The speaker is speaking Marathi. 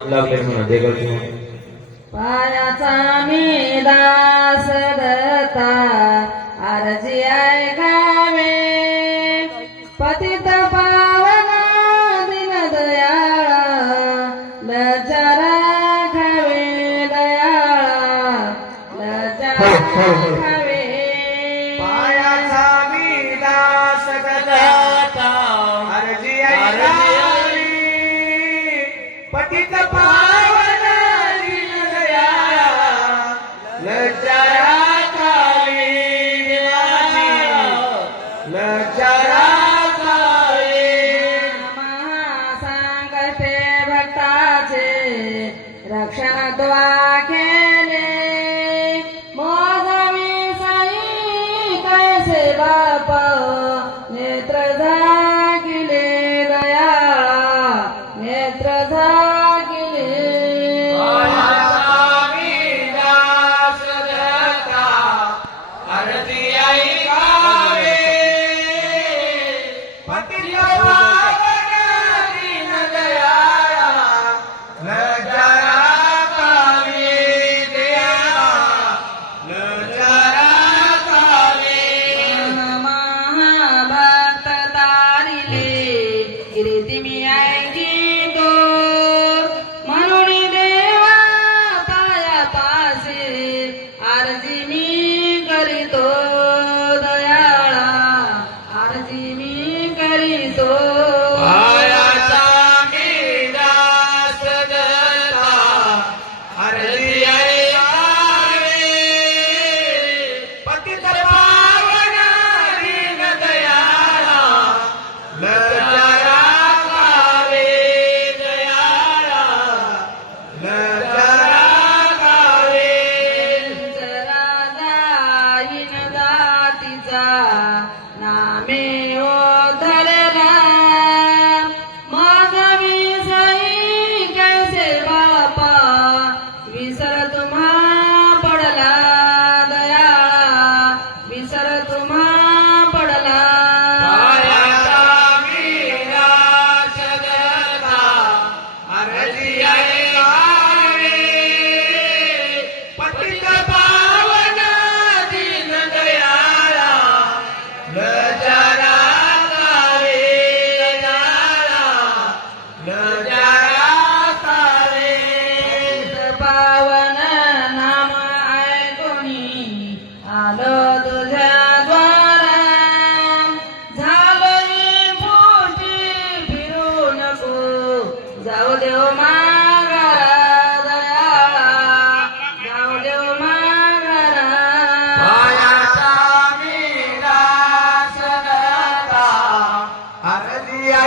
लागले म्हणा ते करतो पायाचा मी दास दता आरजी ऐकावे. पतित पावना दिन दयाळा लज्जा राखावे दयाळा लज्जा हो, हो, हो. todo ನಾ